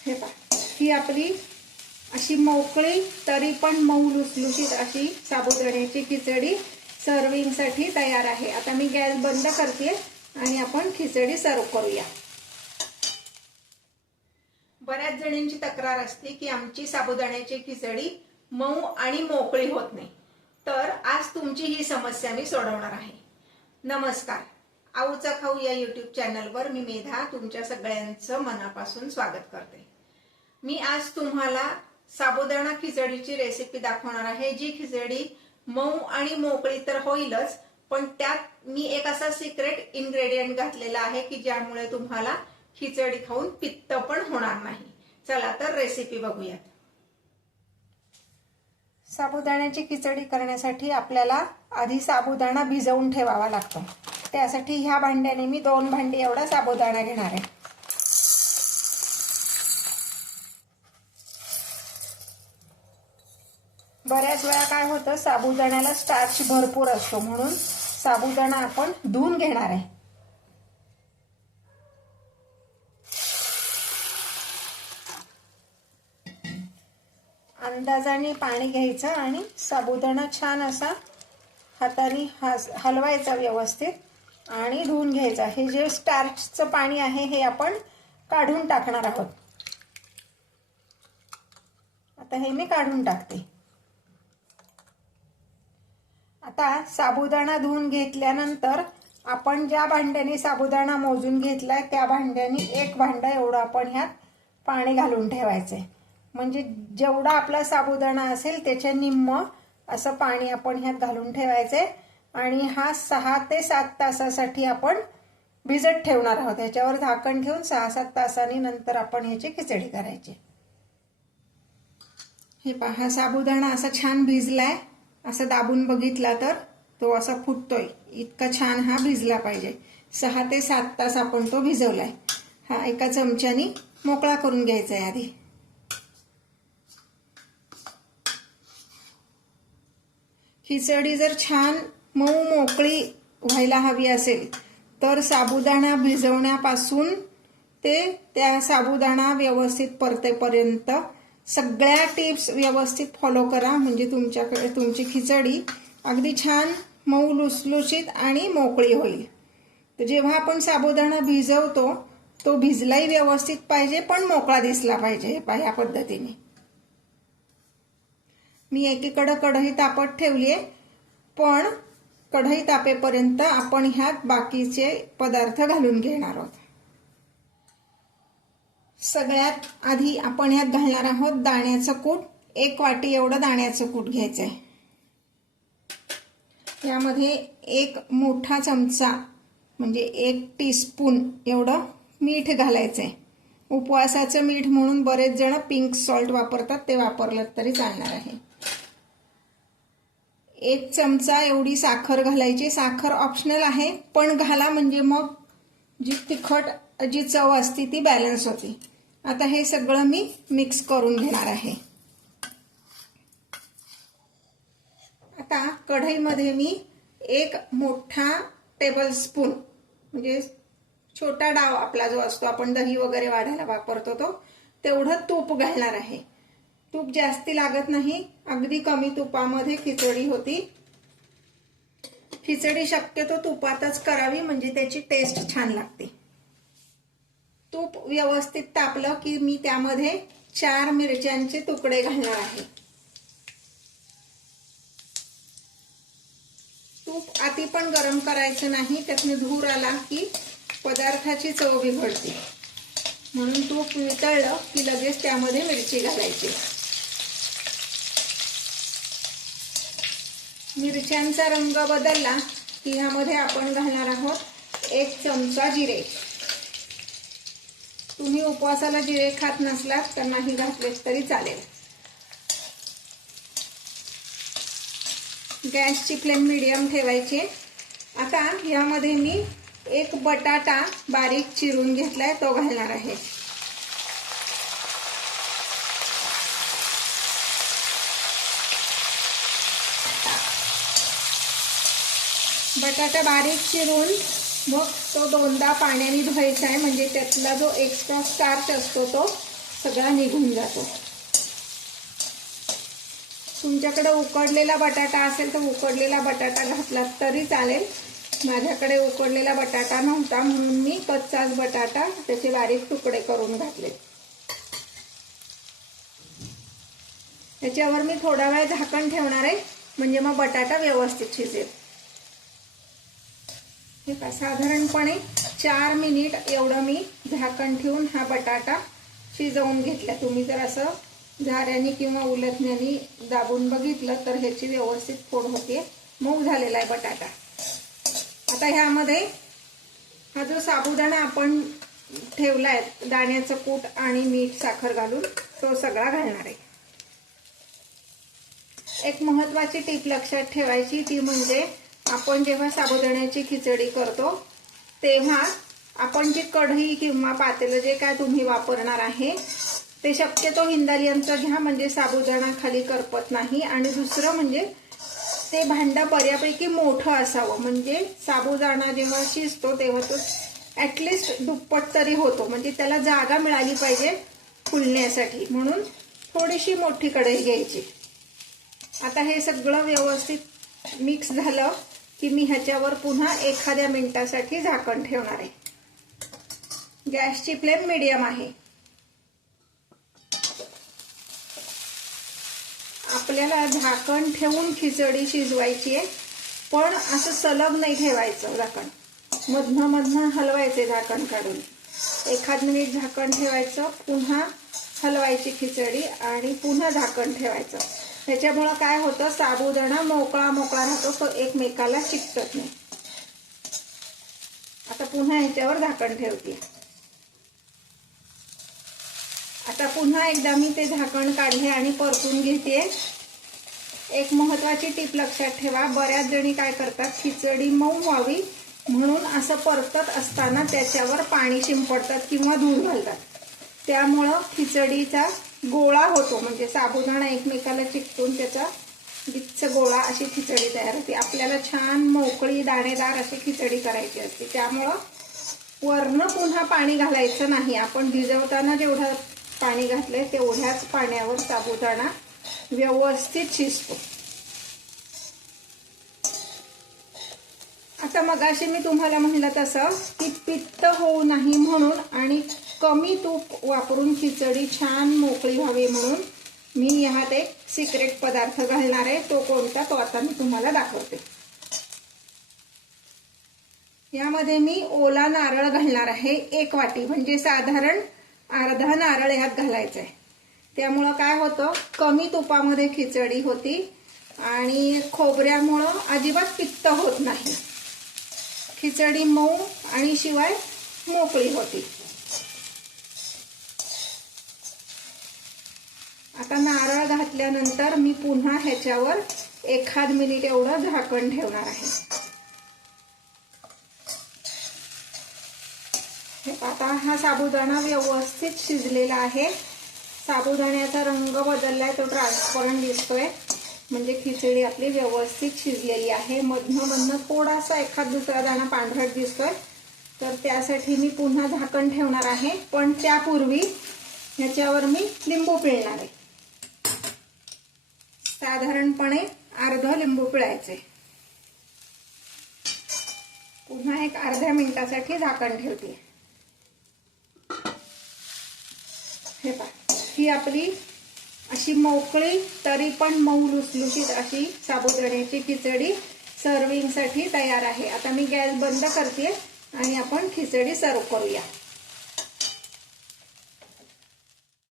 हे पहा, ही आपली अशी मोकळी तरी पण मऊ लुसलुशीत अशी साबुदाण्याची खिचडी सर्विंगसाठी तयार आहे। आता मी गॅस बंद करते आणि आपण खिचडी सर्व करूया। बऱ्याच जणांची तक्रार असते की आमची साबुदाण्याची खिचडी मऊ आणि मोकळी होत नाही, तर आज तुमची ही समस्या मी सोडवणार आहे। नमस्कार, आऊचा खाऊ या YouTube चॅनलवर मी मेधा तुमच्या सगळ्यांचं मनापासून स्वागत करते। मी आज तुम्हाला साबुदाणा खिचडीची रेसिपी दाखवणार आहे, जी खिचडी मऊ आणि मोकळी तर होईलच, पण त्यात मी एक असा सिक्रेट इन्ग्रेडियंट घातलेला आहे की ज्यामुळे तुम्हाला खिचडी खाऊन पित्त पण होणार नाही। चला तर रेसिपी बघूया। साबुदाण्याची खिचडी करण्यासाठी आपल्याला आधी साबुदाणा भिजवून ठेवावा लागतो। त्यासाठी ह्या भांड्याने मी 2 भांडी एवढा साबुदाणा घेणार आहे। बऱ्याच वेळा काय होतं, साबुदाण्याला स्टार्च भरपूर असतो, म्हणून साबुदाणा आपण धुवून घेणार आहे। अंदाजाने पाणी घ्यायचं आणि साबुदाणा छान असा हाताने हलवायचा व्यवस्थित आणि धुवून घ्यायचा। हे जे स्टार्चचं पाणी आहे हे आपण काढून टाकणार आहोत। आता हे मी काढून टाकते। आता साबुदाणा धुवून घेतल्यानंतर आपण ज्या भांड्याने साबुदाणा मोजून घेतलाय त्या भांड्याने 1 भांडा एवढं आपण ह्यात पाणी घालून ठेवायचंय। म्हणजे जेवढा आपला साबुदाणा असेल त्याच्या निम्म असं पाणी आपण ह्यात घालून ठेवायचंय आणि हा 6 ते 7 तासासाठी आपण भिजत ठेवणार आहोत। ह्याच्यावर झाकण ठेवून 6-7 तासांनी नंतर आपण ह्याची खिचडी करायची। हे पहा, साबुदाणा असा छान भिजलाय। असं दाबून बघितला तर तो असा फुटतोय, इतका छान हा भिजला पाहिजे। 6 ते 7 तास आपण तो भिजवलाय। हा एका चमच्याने मोकळा करून घ्यायचा आहे आधी। खिचडी जर छान मऊ मोकळी व्हायला हवी असेल तर साबुदाणा भिजवण्यापासून ते त्या साबुदाणा व्यवस्थित परतेपर्यंत सगळ्या टिप्स व्यवस्थित फॉलो करा, म्हणजे तुमची खिचडी अगदी छान मऊ लुसलुशीत आणि मोकळी होईल। तर जेव्हा आपण साबुदाणा भिजवतो तो भिजलाही व्यवस्थित पाहिजे पण मोकळा दिसला पाहिजे। ह्या पद्धतीने मी एकीकडे कढई तापत ठेवलीये, पण कढई तापेपर्यंत आपण ह्यात बाकीचे पदार्थ घालून घेणार आहोत। सगळ्यात आधी आपण ह्यात घालणार आहोत दाण्याचं कूट। 1 वाटी एवढं दाण्याचं कूट घ्यायचंय। यामध्ये 1 मोठा चमचा म्हणजे 1 टीस्पून एवढं मीठ घालायचंय। उपवासाचं मीठ म्हणून बरेच जण पिंक सॉल्ट वापरतात, ते वापरलं तरी चालणार आहे। 1 चमचा एवढी साखर घालायची। साखर ऑप्शनल आहे, पण घाला म्हणजे मग जी तिखट जी चव असते ती बॅलन्स होती। आता हे सगळं मी मिक्स करून घेणार आहे। आता कढईमध्ये मी 1 मोठा टेबलस्पून म्हणजे छोटा डाव आपला जो असतो आपण दही वगैरे वाढायला वापरतो तो, तेवढं तूप घालणार आहे। तूप जास्ती लागत नाही, अगदी कमी तुपामध्ये खिचडी होती। खिचडी शक्यतो तुपातच करावी म्हणजे त्याची टेस्ट छान लागते। तूप व्यवस्थित तापलं की मी त्यामध्ये 4 मिरच्यांचे तुकडे घालणार आहे। तूप अति पण गरम करायचं नाही, त्यातून धूर आला की पदार्थाची चव बिघडते, म्हणून तूप वितळलं की लगेच त्यामध्ये मिरची घालायची। मिरच्यांचा रंग बदलला की ह्यामध्ये आपण घालणार आहोत 1 चमचा जिरे। तुम्ही उपवासाला जिरे खात नसलात तर नाही घातलेत तरी चालेल। गॅसची फ्लेम मीडियम ठेवायची। आता यामध्ये मी 1 बटाटा बारीक चिरून घेतलाय, तो घालणार आहे। बटाटा बारीक चिरून मग तो 2दा पाण्याने धुवायचा आहे, म्हणजे त्यातला जो एक्स्ट्रा स्टार्च असतो तो सगळा निघून जातो। तुमच्याकडे उकडलेला बटाटा असेल तर उकडलेला बटाटा घातला तरी चालेल। माझ्याकडे उकडलेला बटाटा नव्हता म्हणून मी कच्चाच बटाटा त्याचे बारीक तुकडे करून घातले। त्याच्यावर मी थोडा वेळ झाकण ठेवणार आहे, म्हणजे मग बटाटा व्यवस्थित शिजेल। हे का साधारणपणे 4 मिनिट एवढं मी झाकण ठेवून हा बटाटा शिजवून घेतला। तुम्ही जर असं झाऱ्याने किंवा उलथण्याने दाबून बघितलं तर ह्याची व्यवस्थित फोड होते, मऊ झालेला आहे बटाटा। आता ह्यामध्ये हा जो साबुदाणा आपण ठेवलाय दाण्याचं कूट आणि मीठ साखर घालून तो सगळा घालणार आहे। एक महत्त्वाची टीप लक्षात ठेवायची ती म्हणजे आपण जेव्हा साबुदाण्याची खिचडी करतो तेव्हा आपण जी कढई किंवा पातेलं जे काय तुम्ही वापरणार आहे ते शक्यतो हिंदालियनचं घ्या, म्हणजे साबुदाणा खाली करपत नाही। आणि दुसरं म्हणजे ते भांडं बऱ्यापैकी मोठं असावं, म्हणजे साबुदाणा जेव्हा शिजतो तेव्हा तो ॲटलिस्ट दुप्पट तरी होतो, म्हणजे त्याला जागा मिळाली पाहिजे फुलण्यासाठी, म्हणून थोडीशी मोठी कढई घ्यायची। आता हे सगळं व्यवस्थित मिक्स झालं की मी ह्याच्यावर पुन्हा एखाद्या मिनिटासाठी झाकण ठेवणार आहे। गॅसची फ्लेम मीडियम आहे। आपल्याला झाकण ठेवून खिचडी शिजवायची आहे, पण असं सलग नाही ठेवायचं झाकण, मधनं मधनं हलवायचे झाकण काढून। एखाद मिनिट झाकण ठेवायचं, पुन्हा हलवायची खिचडी आणि पुन्हा झाकण ठेवायचं। त्याच्यामुळे काय होतं, साबुदाणा मोकळा मोकळा राहतो, तो एकमेकाला चिकटत नाही। आता पुन्हा ह्याच्यावर झाकण ठेवते। आता पुन्हा एकदा मी ते झाकण काढले आणि परतून घेते। एक महत्त्वाची टीप लक्षात ठेवा, बऱ्याच जणी काय करतात, खिचडी मऊ व्हावी म्हणून असं परतत असताना त्याच्यावर पाणी शिंपडतात किंवा दूध घालतात, त्यामुळं खिचडीचा गोळा होतो, म्हणजे साबुदाणा एकमेकाला चिकटून त्याचा गिच्च गोळा अशी खिचडी तयार होते। आपल्याला छान मोकळी दाणेदार अशी खिचडी करायची असते, त्यामुळं वरनं पुन्हा पाणी घालायचं नाही। आपण भिजवताना जेवढं पाणी घातलंय तेवढ्याच पाण्यावर साबुदाणा व्यवस्थित शिजतो। आता मगाशी मी तुम्हाला म्हणलं तसं की पित्त होऊ नाही म्हणून आणि कमी तूप वापरून खिचडी छान मोकळी व्हावी म्हणून मी ह्यात एक सिक्रेट पदार्थ घालणार आहे। तो कोणता तो आता मी तुम्हाला दाखवते। यामध्ये मी ओला नारळ घालणार आहे 1 वाटी, म्हणजे साधारण अर्धा नारळ ह्यात घालायचा आहे। त्यामुळं काय होतं, कमी तुपामध्ये खिचडी होती आणि खोबऱ्यामुळं अजिबात पित्त होत नाही, खिचडी मऊ आणि शिवाय मोकळी होती। आता नारळ घातल्यानंतर मी पुन्हा ह्याच्यावर एखाद मिनिट एवढं झाकण ठेवणार आहे। आता हा साबुदाणा व्यवस्थित शिजलेला आहे। साबुदाण्याचा रंग बदललाय, तो ट्रान्सपरंट दिसतोय, म्हणजे खिचडी आपली व्यवस्थित शिजलेली आहे। मधनं मधनं थोडासा एखाद दुसरा दाणा पांढरट दिसतोय, तर त्यासाठी मी पुन्हा झाकण ठेवणार आहे। पण त्यापूर्वी ह्याच्यावर मी लिंबू पिळणार आहे, साधारणपणे अर्धा लिंबू पिळायचे। पुन्हा एक अर्ध्या मिनिटासाठी झाकण ठेवते। हे पहा, ही आपली अशी मोकळी तरी पण मऊ लुसलुशीत अशी साबुदाण्याची खिचडी सर्विंगसाठी तयार आहे। आता मी गॅस बंद करते आणि आपण खिचडी सर्व करूया।